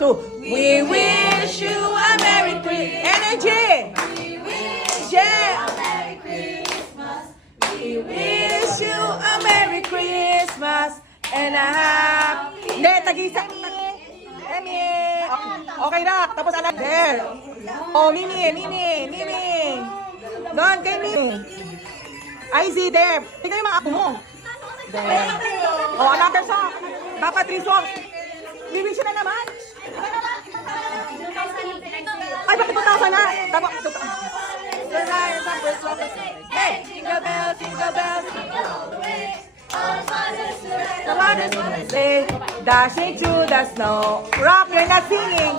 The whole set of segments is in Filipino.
We wish you a Merry Christmas. Energy! We wish you a Merry Christmas. We wish you a Merry Christmas and a happy... Hindi, tag-isa. Emi! Okay na, tapos anak. There. Oh, Mimi. Doon kay Mimi. IZ, there. Tingnan yung mga apo mo. There. Oh, another song. Dapat 3 songs. We wish you na naman. Ay, bakit 2,000 na? Dapat 2,000. Hey! Jingle bells, jingle bells. The mothers say, dashing through the snow. Rock, you're not singing.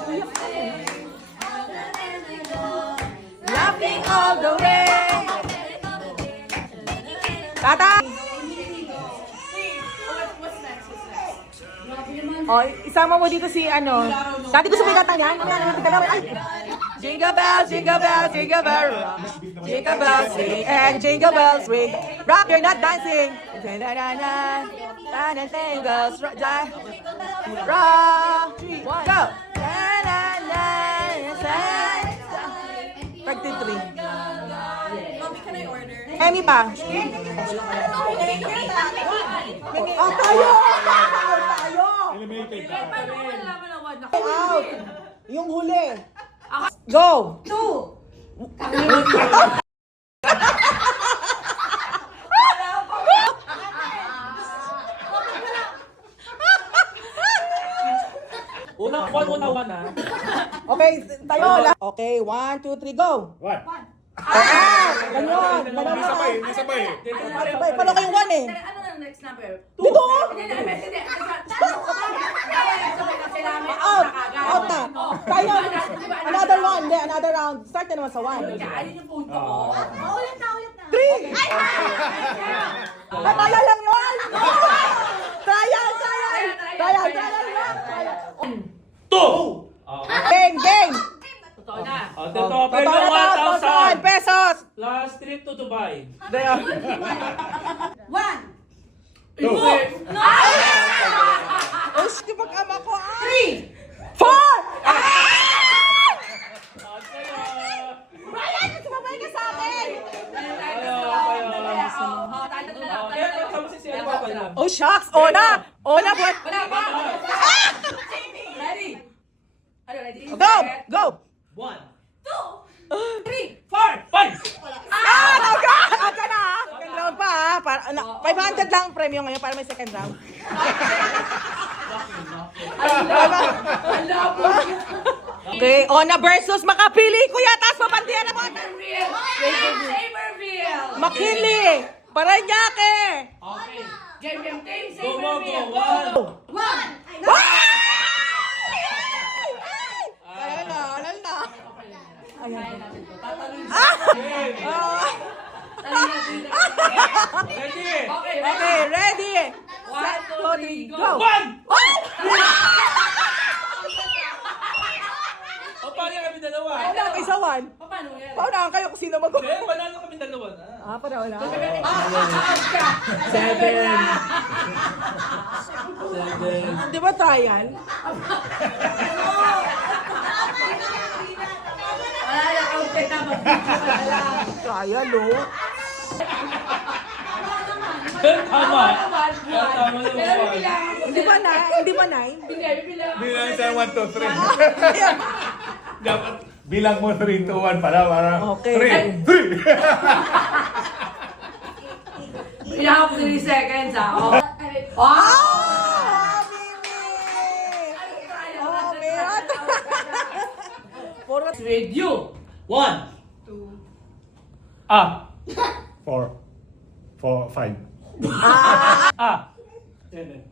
Laughing all the way. Tata! Oh, isama mo dito si ano. Dati gusto mo yung yan? Jingle bells, jingle bells, jingle bells. Jingle bells sing and jingle bells ring. Rock, you're not dancing. Jingles, rock, go. Practice 3. Mommy, can I order? Emmy pa. Oh, tayo! Eliminated. Paano ko nalaman na one? Out! Yung huli. Go! 2! Unang one ha. Okay, tayo. Okay, 1, 2, 3, go! One. Ganon. Hindi sabay, hindi sabay. Sabay, paano kayong 1 eh? Ano na next number? Dito! Hindi. Out! Out na! Tayo! Another one. Hindi, another round. Start na naman sa 1. Ayun yung punto ko. Ulit na. 3! Ay, kaya lang yun! Trial lang! Two! Game! Totoo na. Totoo Totoo na 1,000 pesos! Plus trip to Dubai. There. 1! Two. Oh, sige, mag-ama ko. 3! 4! Brian, sumabay ka sa akin! Oh, shucks! Ona, buwan. Wala pa! Ready? Ano, ready? Go! 1, 2! 3! 4, 5! Aga na! Second round pa ha. 500 lang ang premyo ngayon para may second round. Okay, Ona versus Makapili. Kuya, taas mo bandiera mo. Saberville! McKinley! Paranaque! Okay. Game, Go, go, go. Saberville! 1. 1! Alam na. Kaya natin to. Tatalon Game. Ready? Okay, ready? 1, 2, 3, go! 1! O, paano kami dalawa? Wala kayo sa 1. Paano yan? Paunahan kayo kung sino mag- Hindi, panalo kami dalawa na. para wala. Out ka! 7. Di ba trial? Wala na, out ka na. Trial, oh. Tama. Tama pero bilang. Hindi ba 9? Hindi ba 9? Hindi, bilang. Bilang siya 1, 2, 3. Dapat bilang mo 3, 2, 1 pala. Parang Okay. 3. Bilang 3 seconds, ah. Oh! Oh, meron. Puro With you! 1. 2. 4, 5. 7.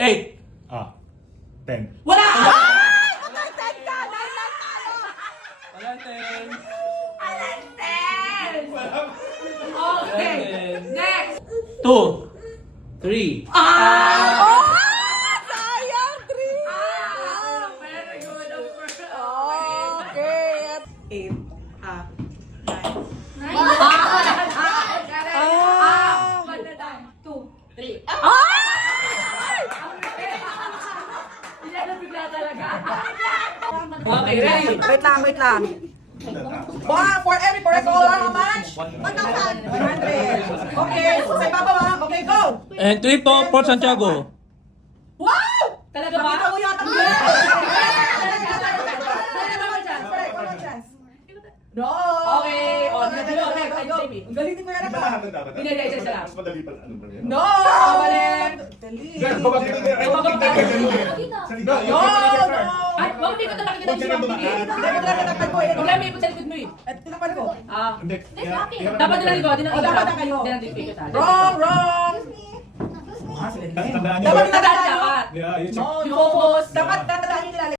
8. 10. Wala! Wala 10. Okay, next! 2. 3. Oh! Sayang! 3! Very good. Okay. 8. 9. Ah! 2, 3. Ay! Hindi na bigla talaga. Okay, ready? Wait lang, wait lang. For every correct caller, how much? 100. Okay, sa ibabaw ha. Okay, go. And 3 po for Santiago. Wow! Talaga ba? Nakita ko yata mo yan. One more chance. No! Okay, Go, on. go, go. Ang galing ni Kuya Rap, ah. Hindi, isa lang. Mas madali pala. Ano ba yan? No! Balik. Dali. Salita. No! Ay, wag dito na nakikita Huwag mo ka na si dumaan. Hindi ko talaga takpan ko. Wag lang may ipon sa likod mo eh. Tinakpan ko. Ah, Hindi. dapat din ko, din Oh, dapat na kayo. Din natin pikit Wrong, wrong. Tandaan niyo. Dapat Dapat. tatandaan nyo. Yeah, yun. No, Yung no. focus. Dapat tatandaan nyo nila.